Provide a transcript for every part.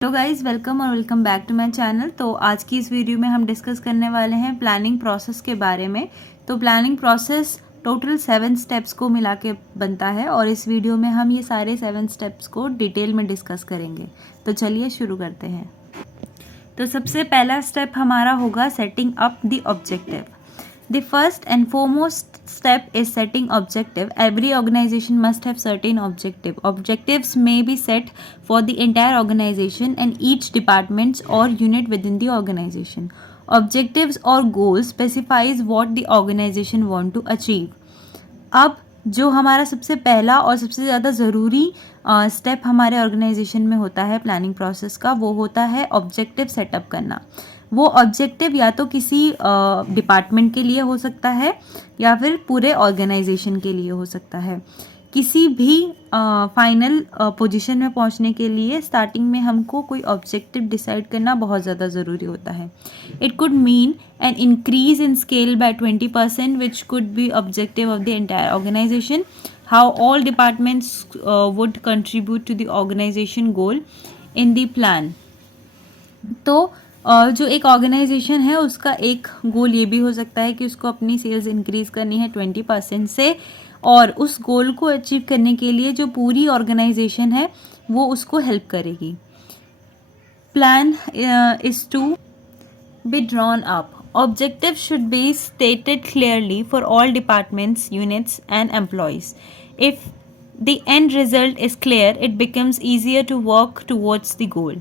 Hello guys, welcome और welcome back to my channel. तो आज की इस वीडियो में हम डिस्कस करने वाले हैं प्लानिंग प्रोसेस के बारे में। तो प्लानिंग प्रोसेस टोटल 7 स्टेप्स को मिला के बनता है और इस वीडियो में हम ये सारे 7 स्टेप्स को डिटेल में डिस्कस करेंगे। तो चलिए शुरू करते हैं। तो सबसे पहला स्टेप हमारा होगा setting up the objective. The first and foremost step is setting objective. Every organization must have certain objective. Objectives may be set for the entire organization and each department or unit within the organization. Objectives or goals specifies what the organization want to achieve. अब जो हमारा सबसे पहला और सबसे ज़्यादा ज़रूरी step हमारे ऑर्गेनाइजेशन में होता है प्लानिंग प्रोसेस का, वो होता है ऑब्जेक्टिव सेटअप करना। वो ऑब्जेक्टिव या तो किसी डिपार्टमेंट के लिए हो सकता है या फिर पूरे ऑर्गेनाइजेशन के लिए हो सकता है। किसी भी फाइनल पोजीशन में पहुंचने के लिए स्टार्टिंग में हमको कोई ऑब्जेक्टिव डिसाइड करना बहुत ज़्यादा ज़रूरी होता है। It could mean an increase in scale by 20% which could be objective of the entire organisation, how all departments would contribute to the organisation goal in the plan. तो जो एक ऑर्गेनाइजेशन है उसका एक गोल ये भी हो सकता है कि उसको अपनी सेल्स इंक्रीज करनी है 20% से, और उस गोल को अचीव करने के लिए जो पूरी ऑर्गेनाइजेशन है वो उसको हेल्प करेगी। Plan is to be drawn up. Objectives should be stated clearly for all departments, units and employees. If the end result is clear, it becomes easier to work towards the goal.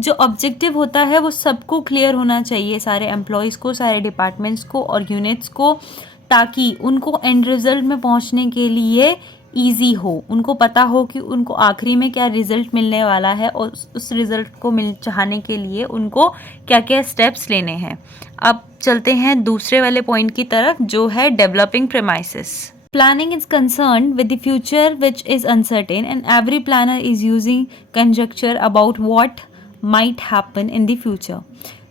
जो objective होता है वो सबको clear होना चाहिए, सारे employees को, सारे डिपार्टमेंट्स को और यूनिट्स को, ताकि उनको एंड रिजल्ट में पहुंचने के लिए ईजी हो। उनको पता हो कि उनको आखिरी में क्या रिजल्ट मिलने वाला है और उस रिजल्ट को चाहने के लिए उनको क्या क्या स्टेप्स लेने हैं। अब चलते हैं दूसरे वाले पॉइंट की तरफ, जो है developing premises. Planning is concerned with the future which is uncertain, and every planner is using conjecture about what might happen in the future.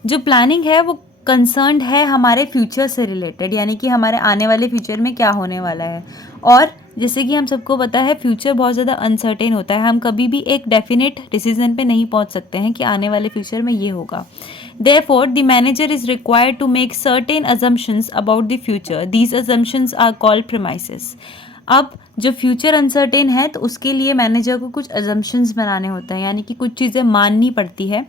जो प्लानिंग है वो कंसर्न्ड है हमारे फ्यूचर से रिलेटेड, यानी कि हमारे आने वाले फ्यूचर में क्या होने वाला है। और जैसे कि हम सबको पता है फ्यूचर बहुत ज़्यादा अनसर्टेन होता है, हम कभी भी एक डेफिनेट डिसीजन पे नहीं पहुंच सकते हैं कि आने वाले फ्यूचर में ये होगा। Therefore, the manager is required to make certain assumptions about the future. These assumptions are called premises. अब जो फ्यूचर अनसर्टेन है तो उसके लिए मैनेजर को कुछ अजम्पशंस बनाने होते हैं, यानी कि कुछ चीज़ें माननी पड़ती है,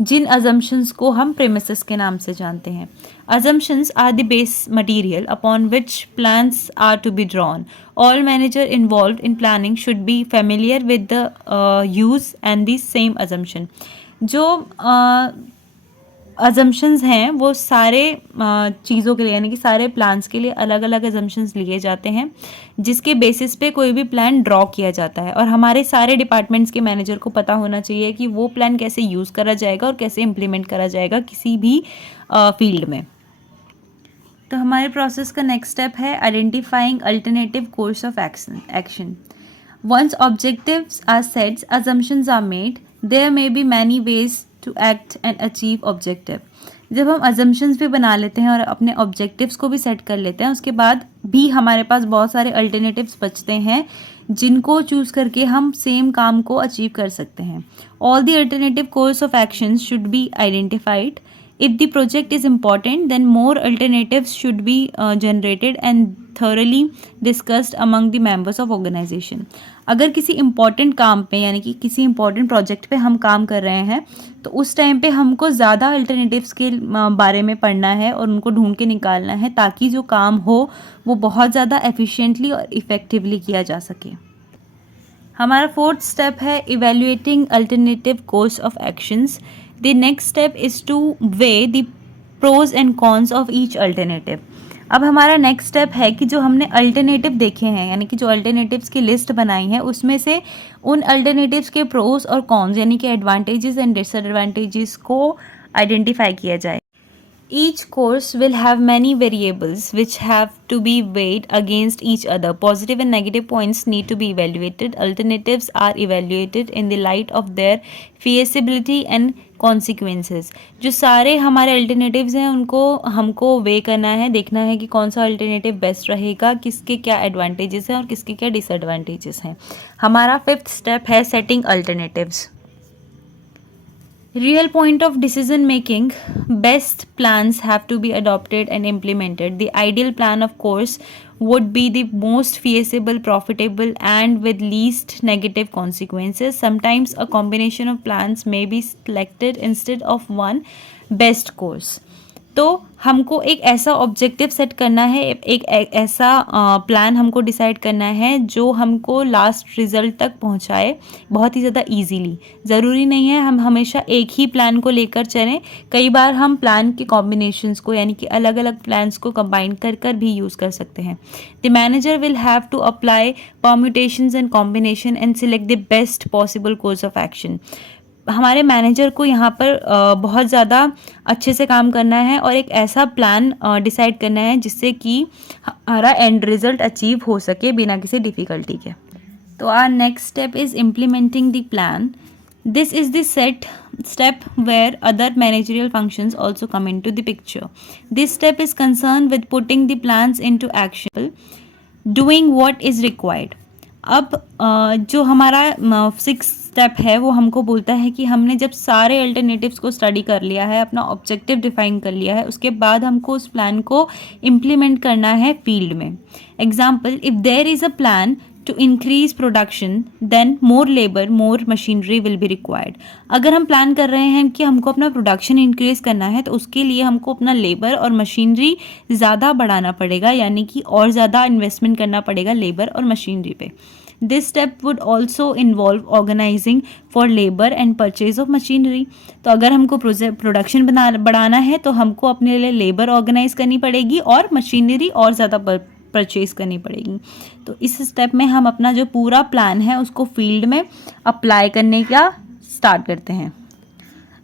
जिन अजम्पशंस को हम प्रेमिसेस के नाम से जानते हैं। Assumptions are the base material upon which plans are to be drawn. All manager involve in planning should be familiar with the use and the same assumption. जो अजम्पशंस हैं वो सारे चीज़ों के लिए, यानी कि सारे प्लान्स के लिए अलग अलग अजम्पशंस लिए जाते हैं, जिसके बेसिस पे कोई भी प्लान ड्रॉ किया जाता है। और हमारे सारे डिपार्टमेंट्स के मैनेजर को पता होना चाहिए कि वो प्लान कैसे यूज़ करा जाएगा और कैसे इम्प्लीमेंट करा जाएगा किसी भी फील्ड में। तो हमारे प्रोसेस का नेक्स्ट स्टेप है identifying alternative course of action. Once objectives are set, assumptions are made. There may be many ways to act and achieve objective. जब हम assumptions भी बना लेते हैं और अपने objectives को भी set कर लेते हैं, उसके बाद भी हमारे पास बहुत सारे alternatives बचते हैं जिनको चूज़ करके हम सेम काम को अचीव कर सकते हैं. All the alternative course of actions should be identified. If the project is important, then more alternatives should be generated and thoroughly discussed among the members of organization. अगर किसी important काम पे, यानी कि किसी इम्पॉर्टेंट प्रोजेक्ट पे हम काम कर रहे हैं, तो उस टाइम पे हमको ज़्यादा अल्टरनेटिव्स के बारे में पढ़ना है और उनको ढूंढ के निकालना है, ताकि जो काम हो वो बहुत ज़्यादा एफिशिएंटली और इफ़ेक्टिवली किया जा सके. हमारा फोर्थ स्टेप है evaluating alternative course of actions. The next step is to weigh the pros and cons of each alternative. अब हमारा नेक्स्ट स्टेप है कि जो हमने अल्टरनेटिव देखे हैं, यानी कि जो अल्टरनेटिव्स की लिस्ट बनाई है, उसमें से उन अल्टरनेटिव्स के प्रोज और कॉन्स, यानी कि एडवांटेजेस एंड डिसएडवांटेजेस को आइडेंटिफाई किया जाए. Each course will have many variables which have to be weighed against each other. Positive and negative points need to be evaluated. Alternatives are evaluated in the light of their feasibility and consequences. जो सारे हमारे alternatives हैं उनको हमको weigh करना है, देखना है कि कौन सा alternative best रहेगा, किसके क्या advantages हैं और किसके क्या disadvantages हैं. हमारा 5th step है setting alternatives. Real point of decision making, best plans have to be adopted and implemented. The ideal plan, of course, would be the most feasible, profitable, and with least negative consequences. Sometimes a combination of plans may be selected instead of one best course. तो हमको एक ऐसा objective set करना है, एक ऐसा plan हमको decide करना है जो हमको लास्ट रिजल्ट तक पहुंचाए बहुत ही ज़्यादा इजीली. ज़रूरी नहीं है हम हमेशा एक ही प्लान को लेकर चलें. कई बार हम प्लान के कॉम्बिनेशंस को यानी कि अलग अलग प्लान्स को कंबाइन कर भी यूज़ कर सकते हैं. The manager will have to apply permutations and combination and select the best possible course of action. हमारे मैनेजर को यहाँ पर बहुत ज़्यादा अच्छे से काम करना है और एक ऐसा प्लान डिसाइड करना है जिससे कि हमारा एंड रिजल्ट अचीव हो सके बिना किसी डिफ़िकल्टी के. तो our next step is implementing the plan. This is the step where other managerial functions also come into the picture. This step is concerned with putting the plans into action, doing what is required. अब जो हमारा 6th step है वो हमको बोलता है कि हमने जब सारे अल्टरनेटिव्स को स्टडी कर लिया है, अपना ऑब्जेक्टिव डिफाइन कर लिया है, उसके बाद हमको उस प्लान को इम्प्लीमेंट करना है फील्ड में. Example, if there is a plan to increase production, then more labor, more machinery will be required. अगर हम प्लान कर रहे हैं कि हमको अपना प्रोडक्शन इंक्रीज करना है तो उसके लिए हमको अपना लेबर और मशीनरी ज़्यादा बढ़ाना पड़ेगा, यानी कि और ज़्यादा इन्वेस्टमेंट करना पड़ेगा लेबर और मशीनरी पे. This step would also involve organising for labour and purchase of machinery. तो अगर हमको प्रोडक्शन बढ़ाना है तो हमको अपने लिए लेबर ऑर्गेनाइज करनी पड़ेगी और मशीनरी और ज़्यादा परचेज करनी पड़ेगी. तो इस स्टेप में हम अपना जो पूरा प्लान है उसको फील्ड में अप्लाई करने का स्टार्ट करते हैं.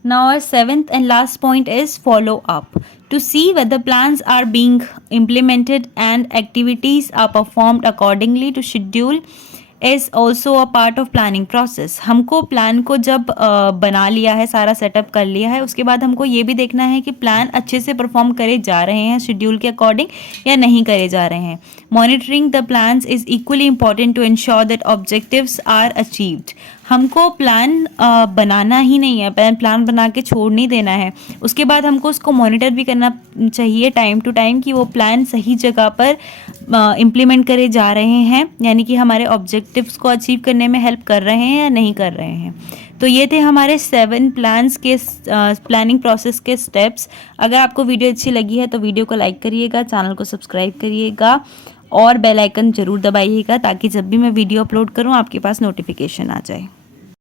Now our 7th and last point is follow up. To see whether plans are being implemented and activities are performed accordingly to schedule is also a part of planning process. हमको plan को जब बना लिया है, सारा setup कर लिया है, उसके बाद हमको ये भी देखना है कि प्लान अच्छे से परफॉर्म करे जा रहे हैं शेड्यूल के अकॉर्डिंग या नहीं करे जा रहे हैं. Monitoring the plans is equally important to ensure that objectives are achieved. हमको प्लान बनाना ही नहीं है, प्लान बना के छोड़ नहीं देना है, उसके बाद हमको उसको मॉनिटर भी करना चाहिए टाइम टू टाइम कि वो प्लान सही जगह पर इम्प्लीमेंट करे जा रहे हैं, यानी कि हमारे ऑब्जेक्टिव्स को अचीव करने में हेल्प कर रहे हैं या नहीं कर रहे हैं. तो ये थे हमारे 7 प्लान्स के प्लानिंग प्रोसेस के स्टेप्स. अगर आपको वीडियो अच्छी लगी है तो वीडियो को लाइक करिएगा, चैनल को सब्सक्राइब करिएगा और बेल आइकन ज़रूर दबाइएगा ताकि जब भी मैं वीडियो अपलोड करूँ आपके पास नोटिफिकेशन आ जाए.